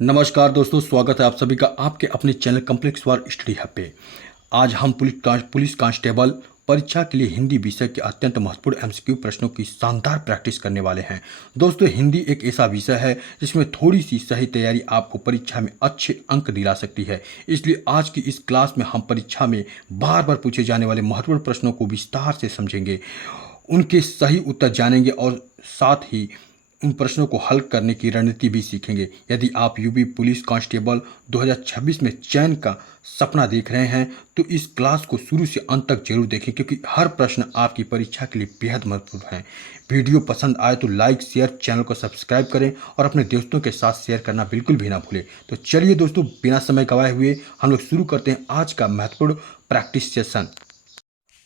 नमस्कार दोस्तों, स्वागत है आप सभी का आपके अपने चैनल कॉम्प्लेक्स वार स्टडी हब पे। आज हम पुलिस कांस्टेबल परीक्षा के लिए हिंदी विषय के अत्यंत महत्वपूर्ण एमसीक्यू प्रश्नों की शानदार प्रैक्टिस करने वाले हैं। दोस्तों, हिंदी एक ऐसा विषय है जिसमें थोड़ी सी सही तैयारी आपको परीक्षा में अच्छे अंक दिला सकती है। इसलिए आज की इस क्लास में हम परीक्षा में बार बार पूछे जाने वाले महत्वपूर्ण प्रश्नों को विस्तार से समझेंगे, उनके सही उत्तर जानेंगे और साथ ही उन प्रश्नों को हल करने की रणनीति भी सीखेंगे। यदि आप यूपी पुलिस कांस्टेबल 2026 में चयन का सपना देख रहे हैं तो इस क्लास को शुरू से अंत तक जरूर देखें, क्योंकि हर प्रश्न आपकी परीक्षा के लिए बेहद महत्वपूर्ण है। वीडियो पसंद आए तो लाइक शेयर, चैनल को सब्सक्राइब करें और अपने दोस्तों के साथ शेयर करना बिल्कुल भी ना भूलें। तो चलिए दोस्तों, बिना समय गवाए हुए हम लोग शुरू करते हैं आज का महत्वपूर्ण प्रैक्टिस सेशन।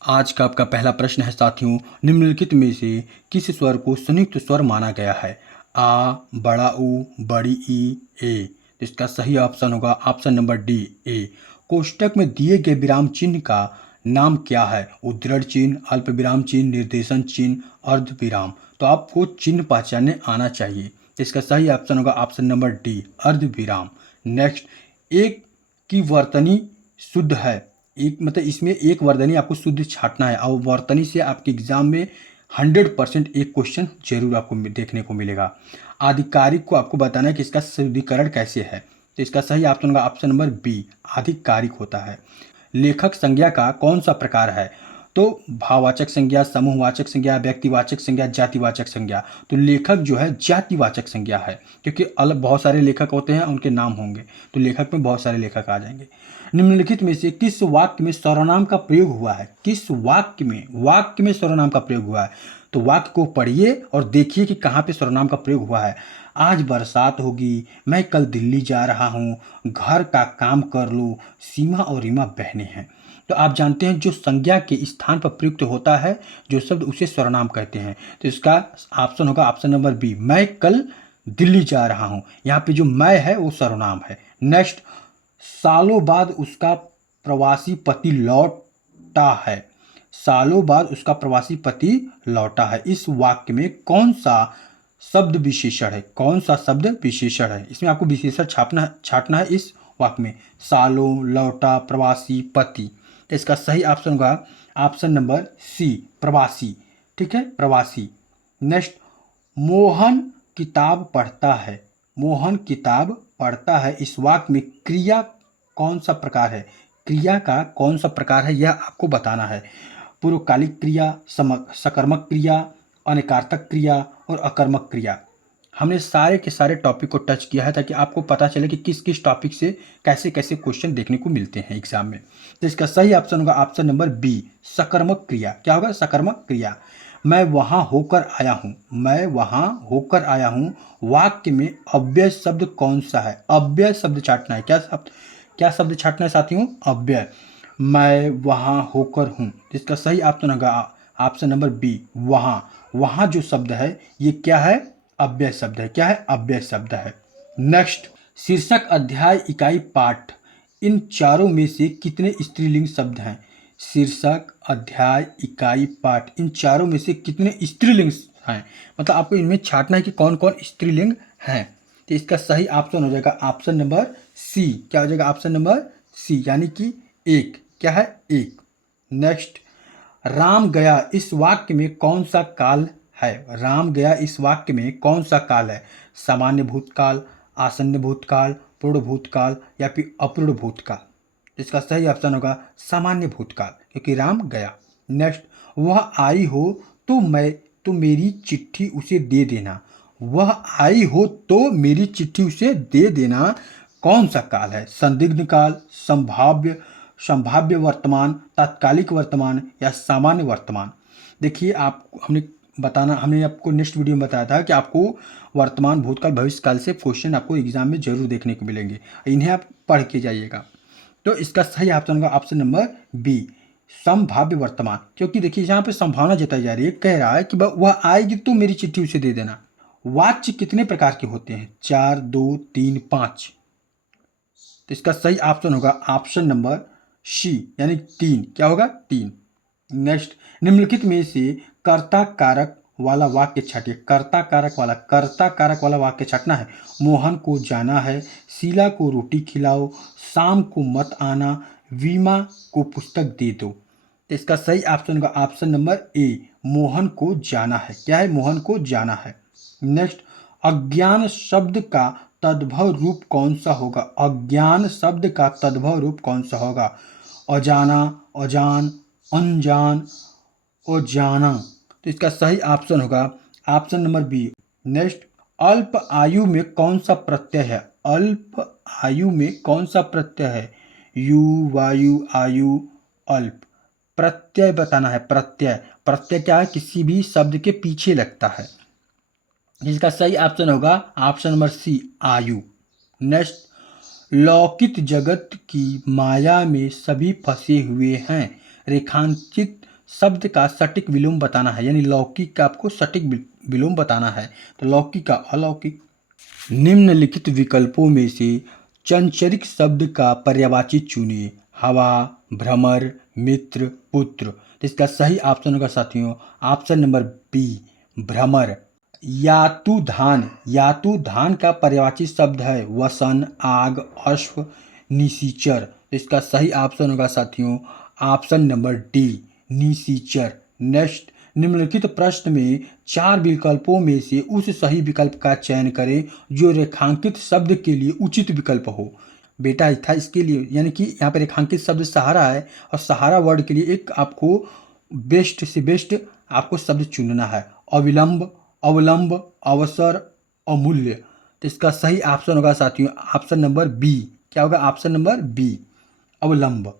आज का आपका पहला प्रश्न है साथियों, निम्नलिखित में से किस स्वर को संयुक्त स्वर माना गया है? आ, बड़ा ऊ, बड़ी ई, ए। तो इसका सही ऑप्शन होगा ऑप्शन नंबर डी, ए। कोष्टक में दिए गए विराम चिन्ह का नाम क्या है? उद्धरण चिन्ह, अल्प विराम चिन्ह, निर्देशन चिन्ह, अर्ध विराम। तो आपको चिन्ह पहचानने आना चाहिए। तो इसका सही ऑप्शन होगा ऑप्शन नंबर डी, अर्ध विराम। नेक्स्ट, एक की वर्तनी शुद्ध है। एक मतलब इसमें एक वर्तनी आपको शुद्ध छांटना है और वर्तनी से आपके एग्जाम में 100% एक क्वेश्चन जरूर आपको देखने को मिलेगा। आधिकारिक को आपको बताना है कि इसका शुद्धिकरण कैसे है। तो इसका सही ऑप्शन होगा ऑप्शन नंबर बी, आधिकारिक होता है। लेखक संज्ञा का कौन सा प्रकार है? तो भाववाचक संज्ञा, समूहवाचक संज्ञा, व्यक्तिवाचक संज्ञा, जातिवाचक संज्ञा। तो लेखक जो है जातिवाचक संज्ञा है, क्योंकि अलग बहुत सारे लेखक होते हैं, उनके नाम होंगे तो लेखक में बहुत सारे लेखक आ जाएंगे। निम्नलिखित में से किस वाक्य में सर्वनाम का प्रयोग हुआ है? किस वाक्य में सर्वनाम का प्रयोग हुआ है? तो वाक्य को पढ़िए और देखिए कि कहाँ पे सर्वनाम का प्रयोग हुआ है। आज बरसात होगी, मैं कल दिल्ली जा रहा हूँ, घर का काम कर लो, सीमा और रीमा बहनें हैं। तो आप जानते हैं जो संज्ञा के स्थान पर प्रयुक्त होता है जो शब्द, उसे सर्वनाम कहते हैं। तो इसका ऑप्शन होगा ऑप्शन नंबर बी, मैं कल दिल्ली जा रहा हूँ। यहाँ पे जो मैं है वो सर्वनाम है। नेक्स्ट, सालों बाद उसका प्रवासी पति लौटा है। सालों बाद उसका प्रवासी पति लौटा है। इस वाक्य में कौन सा शब्द विशेषण है? कौन सा शब्द विशेषण है? इसमें आपको विशेषण छाटना है इस वाक्य में। सालों, लौटा, प्रवासी, पति। इसका सही ऑप्शन होगा ऑप्शन नंबर सी, प्रवासी। ठीक है, प्रवासी। नेक्स्ट, मोहन किताब पढ़ता है। मोहन किताब पढ़ता है। इस वाक्य में क्रिया कौन सा प्रकार है? क्रिया का कौन सा प्रकार है यह आपको बताना है। पूर्वकालिक क्रिया, सकर्मक क्रिया, अनेकार्थक क्रिया और अकर्मक क्रिया। हमने सारे के सारे टॉपिक को टच किया है ताकि आपको पता चले कि किस किस टॉपिक से कैसे कैसे क्वेश्चन देखने को मिलते हैं एग्जाम में। तो इसका सही ऑप्शन होगा ऑप्शन नंबर बी, सकर्मक क्रिया। क्या होगा? सकर्मक क्रिया। मैं वहां होकर आया हूं। मैं वहां होकर आया हूं। वाक्य में अव्यय शब्द कौन सा है? अव्यय शब्द छाटना है। क्या शब्द छाटना है साथियों? अव्यय। मैं वहां होकर हूं। इसका सही ऑप्शन होगा ऑप्शन नंबर बी, वहां। वहां जो शब्द है ये क्या है? अव्यय शब्द है। क्या है? अव्यय शब्द है। नेक्स्ट, शीर्षक, अध्याय, इकाई, पाठ, इन चारों में से कितने स्त्रीलिंग शब्द हैं? शीर्षक, अध्याय, इकाई, पाठ, इन चारों में से कितने स्त्रीलिंग हैं? मतलब आपको इनमें छाटना है कि कौन कौन स्त्रीलिंग हैं। तो इसका सही ऑप्शन हो जाएगा ऑप्शन नंबर सी। क्या हो जाएगा? ऑप्शन नंबर सी, यानी कि एक। क्या है? एक। नेक्स्ट, राम गया इस वाक्य में कौन सा काल है? राम गया इस वाक्य में कौन सा काल है? सामान्य भूतकाल, आसन्न भूतकाल, पूर्ण भूतकाल या फिर अपूर्ण भूतकाल? इसका सही ऑप्शन होगा सामान्य भूतकाल, क्योंकि राम गया। नेक्स्ट, वह आई हो तो मेरी चिट्ठी उसे दे देना। वह आई हो तो मेरी चिट्ठी उसे दे देना कौन सा काल है? संदिग्ध काल, संभाव्य वर्तमान, तात्कालिक वर्तमान या सामान्य वर्तमान? देखिए, हमने आपको नेक्स्ट वीडियो में बताया था कि आपको वर्तमान, भूतकाल, भविष्यकाल से क्वेश्चन आपको एग्जाम में जरूर देखने को मिलेंगे। इन्हें आप पढ़ के जाइएगा। तो इसका सही ऑप्शन होगा ऑप्शन नंबर बी, संभाव्य वर्तमान। क्योंकि देखिए यहाँ पे संभावना जताई जा रही है, कह रहा है कि वह आएगी तो मेरी चिट्ठी उसे दे देना। वाच्य कितने प्रकार के होते हैं? 4, 2, 3, 5। तो इसका सही ऑप्शन होगा ऑप्शन नंबर सी, यानी 3। क्या होगा? 3। नेक्स्ट, निम्नलिखित में से कर्ता कारक वाला वाक्य छाटिए। कर्ता कारक वाला वाक्य छाटना है। मोहन को जाना है, शीला को रोटी खिलाओ, शाम को मत आना, वीमा को पुस्तक दे दो। तो इसका सही ऑप्शन होगा ऑप्शन नंबर ए, मोहन को जाना है। क्या है? मोहन को जाना है। नेक्स्ट, अज्ञान शब्द का तद्भव रूप कौन सा होगा? अज्ञान शब्द का तद्भव रूप कौन सा होगा? अजाना, अजान, अनजान, अजाना। तो इसका सही ऑप्शन होगा ऑप्शन नंबर बी। नेक्स्ट, अल्प आयु में कौन सा प्रत्यय है? अल्प आयु में कौन सा प्रत्यय है? यु, वायु, आयु, अल्प। प्रत्यय बताना है। प्रत्यय क्या है? किसी भी शब्द के पीछे लगता है। इसका सही ऑप्शन होगा ऑप्शन नंबर सी, आयु। नेक्स्ट, लौकिक जगत की माया में सभी फंसे हुए हैं। रेखांकित शब्द का सटीक विलोम बताना है, यानी लौकिक का आपको सटीक विलोम बताना है। तो लौकिक का अलौकिक। निम्नलिखित विकल्पों में से चंचरिक शब्द का पर्यायवाची चुनिए। हवा, भ्रमर, मित्र, पुत्र। तो इसका सही ऑप्शन होगा साथियों ऑप्शन नंबर बी, भ्रमर। यातुधान का पर्यायवाची शब्द है वसन, आग, अश्व, निशाचर। तो इसका सही ऑप्शन होगा साथियों ऑप्शन नंबर डी, निशाचर। नेक्स्ट, निम्नलिखित प्रश्न में 4 विकल्पों में से उस सही विकल्प का चयन करें जो रेखांकित शब्द के लिए उचित विकल्प हो। बेटा था इसके लिए, यानी कि यहाँ पर रेखांकित शब्द सहारा है और सहारा वर्ड के लिए एक आपको बेस्ट से बेस्ट आपको शब्द चुनना है। अविलंब, अवलंब, अवसर, अमूल्य। तो इसका सही ऑप्शन होगा साथियों ऑप्शन नंबर बी। क्या होगा? ऑप्शन नंबर बी, अवलंब।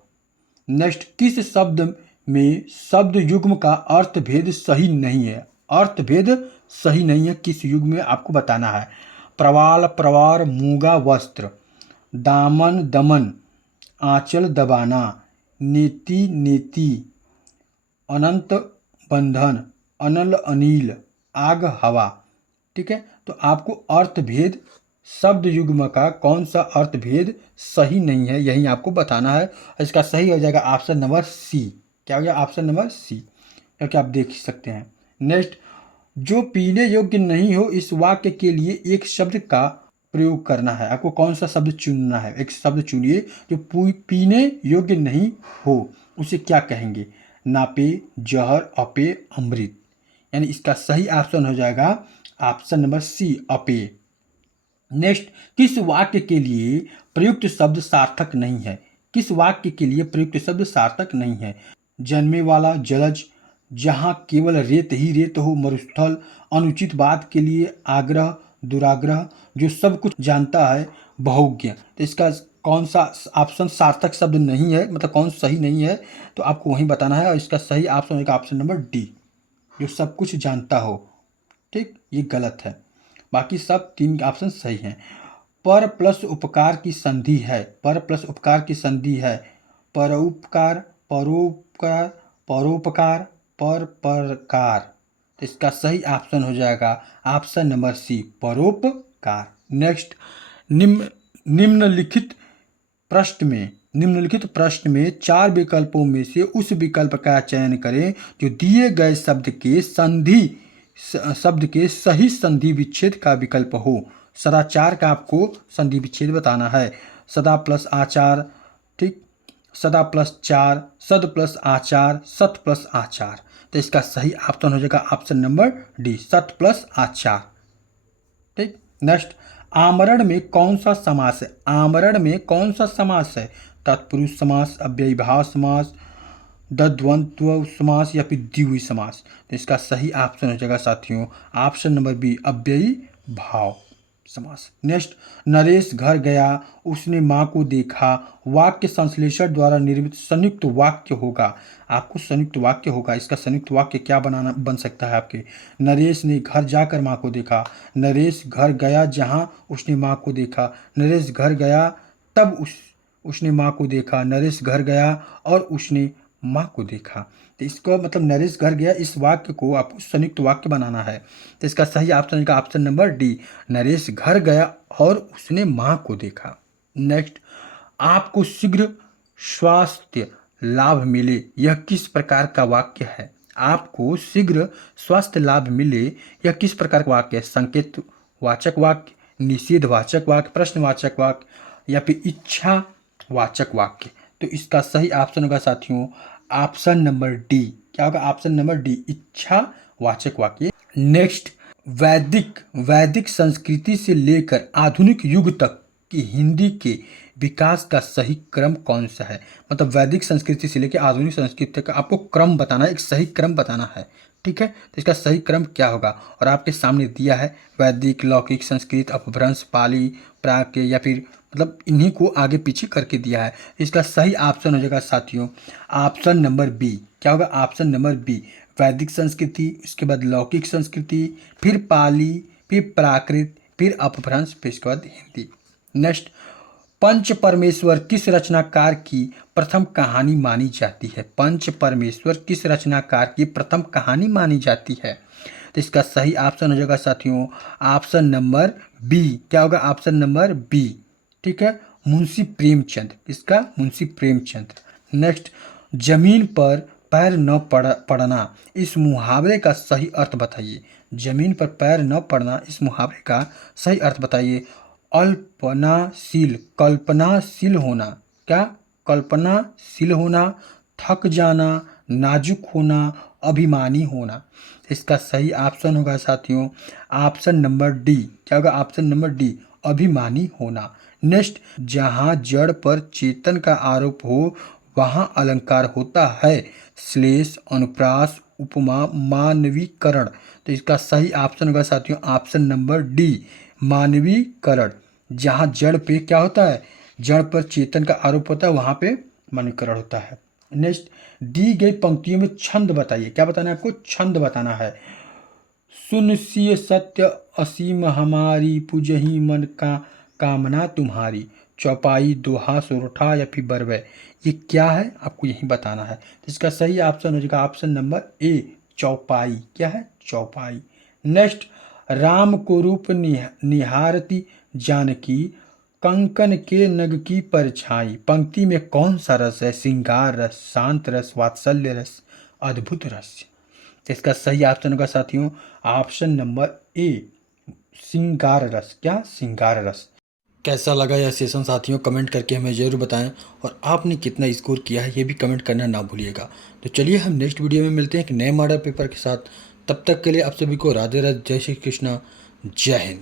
नेक्स्ट, किस शब्द में शब्द युग्म का अर्थभेद सही नहीं है? अर्थभेद सही नहीं है किस युग्म में आपको बताना है। प्रवाल, प्रवार, मूंगा, वस्त्र। दामन, दमन, आंचल, दबाना। नेति, नेति, अनंत, बंधन, अनल, अनिल, आग, हवा। ठीक है, तो आपको अर्थभेद शब्द युग्म का कौन सा अर्थभेद सही नहीं है यही आपको बताना है। इसका सही हो जाएगा ऑप्शन नंबर सी। क्या हो गया? ऑप्शन नंबर सी, क्योंकि आप देख सकते हैं। नेक्स्ट, जो पीने योग्य नहीं हो इस वाक्य के लिए एक शब्द का प्रयोग करना है। आपको कौन सा शब्द चुनना है? एक शब्द चुनिए जो पीने योग्य नहीं हो, उसे क्या कहेंगे? नापे, जहर, अपे, अमृत। यानी इसका सही ऑप्शन हो जाएगा ऑप्शन नंबर सी, अपे। नेक्स्ट, किस वाक्य के लिए प्रयुक्त शब्द सार्थक नहीं है? किस वाक्य के लिए प्रयुक्त शब्द सार्थक नहीं है? जन्मे वाला, जलज, जहाँ केवल रेत ही रेत हो, मरुस्थल, अनुचित बात के लिए आग्रह, दुराग्रह, जो सब कुछ जानता है, बहुज्ञ। तो इसका कौन सा ऑप्शन सार्थक शब्द नहीं है, मतलब कौन सही नहीं है, तो आपको वहीं बताना है। और इसका सही ऑप्शन होगा ऑप्शन नंबर डी, जो सब कुछ जानता हो। ठीक, ये गलत है, बाकी सब 3 ऑप्शन सही हैं। पर प्लस उपकार की संधि है। पर प्लस उपकार की संधि है परोपकार, परोपकार, परोपकार, पर परकार। तो इसका सही ऑप्शन हो जाएगा ऑप्शन नंबर सी, परोपकार। नेक्स्ट, निम्नलिखित प्रश्न में 4 विकल्पों में से उस विकल्प का चयन करें जो दिए गए शब्द के सही संधि विच्छेद का विकल्प हो। सदाचार का आपको संधि विच्छेद बताना है। सदा प्लस आचार, ठीक, सदा प्लस चार, सद प्लस आचार, सत प्लस आचार। तो इसका सही ऑप्शन हो जाएगा ऑप्शन नंबर डी, सत प्लस आचार। ठीक, नेक्स्ट, आमरण में कौन सा समास है? आमरण में कौन सा समास है? तत्पुरुष समास, अव्ययीभाव समास, द्वंद्व समास या फिर द्विगु समास। तो इसका सही ऑप्शन हो जाएगा साथियों ऑप्शन नंबर बी, अव्ययी भाव समास। नेक्स्ट, नरेश घर गया, उसने माँ को देखा, वाक्य संश्लेषण द्वारा निर्मित संयुक्त वाक्य होगा। आपको संयुक्त वाक्य होगा, इसका संयुक्त वाक्य क्या बन सकता है आपके? नरेश ने घर जाकर माँ को देखा, नरेश घर गया जहाँ उसने माँ को देखा, नरेश घर गया तब उसने माँ को देखा, नरेश घर गया और उसने माँ को देखा। तो इसको मतलब नरेश घर गया, इस वाक्य को आपको संयुक्त वाक्य बनाना है। तो इसका सही ऑप्शन का ऑप्शन नंबर डी, नरेश घर गया और उसने माँ को देखा। नेक्स्ट, आपको शीघ्र स्वास्थ्य लाभ मिले, यह किस प्रकार का वाक्य है? आपको शीघ्र स्वास्थ्य लाभ मिले, यह किस प्रकार का वाक्य है? संकेत वाचक वाक्य, निषेधवाचक वाक्य, प्रश्नवाचक वाक्य या फिर इच्छावाचक वाक्य। तो इसका सही ऑप्शन होगा साथियों ऑप्शन नंबर डी। क्या होगा? ऑप्शन नंबर डी, इच्छावाचक वाक्य। नेक्स्ट, वैदिक संस्कृति से लेकर आधुनिक युग तक की हिंदी के विकास का सही क्रम कौन सा है? मतलब वैदिक संस्कृति से लेकर आधुनिक संस्कृति तक आपको क्रम बताना है, एक सही क्रम बताना है। ठीक है, तो इसका सही क्रम क्या होगा? और आपके सामने दिया है वैदिक, लौकिक, संस्कृत, अपभ्रंश, पाली, प्राकृत या फिर मतलब इन्हीं को आगे पीछे करके दिया है। इसका सही ऑप्शन हो जाएगा साथियों ऑप्शन नंबर बी। क्या होगा? ऑप्शन नंबर बी, वैदिक संस्कृति, उसके बाद लौकिक संस्कृति, फिर पाली, फिर प्राकृत, फिर अपभ्रंश, फिर इसके बाद हिंदी। नेक्स्ट, पंच परमेश्वर किस रचनाकार की प्रथम कहानी मानी जाती है? पंच परमेश्वर किस रचनाकार की प्रथम कहानी मानी जाती है? तो इसका सही ऑप्शन हो जाएगा साथियों ऑप्शन नंबर बी। क्या होगा? Option number B. ठीक है, मुंशी प्रेमचंद। इसका मुंशी प्रेमचंद। नेक्स्ट, जमीन पर पैर न पड़ना, इस मुहावरे का सही अर्थ बताइए। जमीन पर पैर न पड़ना, इस मुहावरे का सही अर्थ बताइए। अल्पनाशील, कल्पनाशील होना। क्या? कल्पनाशील होना, थक जाना, नाजुक होना, अभिमानी होना। इसका सही ऑप्शन होगा साथियों ऑप्शन नंबर डी। क्या होगा? ऑप्शन नंबर डी, अभिमानी होना। नेक्स्ट, जहाँ जड़ पर चेतन का आरोप हो वहाँ अलंकार होता है। श्लेष, अनुप्रास, उपमा, मानवीकरण। तो इसका सही ऑप्शन होगा साथियों ऑप्शन नंबर डी, मानवीकरण। जहाँ जड़ पे क्या होता है? जड़ पर चेतन का आरोप होता है, वहाँ पे मानवीकरण होता है। नेक्स्ट, दी गई पंक्तियों में छंद बताइए। क्या बताना है आपको? छंद बताना है। सुनसिय सत्य असीम हमारी, पुजही मन का कामना तुम्हारी। चौपाई, दोहा, सोरठा या फिर बरवै, ये क्या है? आपको यही बताना है। तो इसका सही ऑप्शन हो जाएगा ऑप्शन नंबर ए, चौपाई। क्या है? चौपाई। नेक्स्ट, राम को रूप निहारती जानकी, कंकन के नग की परछाई। पंक्ति में कौन सा रस है? श्रृंगार रस, शांत रस, वात्सल्य रस, अद्भुत रस। इसका सही ऑप्शन होगा साथियों ऑप्शन नंबर ए, श्रृंगार रस। क्या? श्रृंगार रस। कैसा लगा यह सेशन साथियों? कमेंट करके हमें ज़रूर बताएं और आपने कितना स्कोर किया है ये भी कमेंट करना ना भूलिएगा। तो चलिए हम नेक्स्ट वीडियो में मिलते हैं एक नए मॉडल पेपर के साथ। तब तक के लिए आप सभी को राधे राधे, जय श्री कृष्णा, जय हिंद।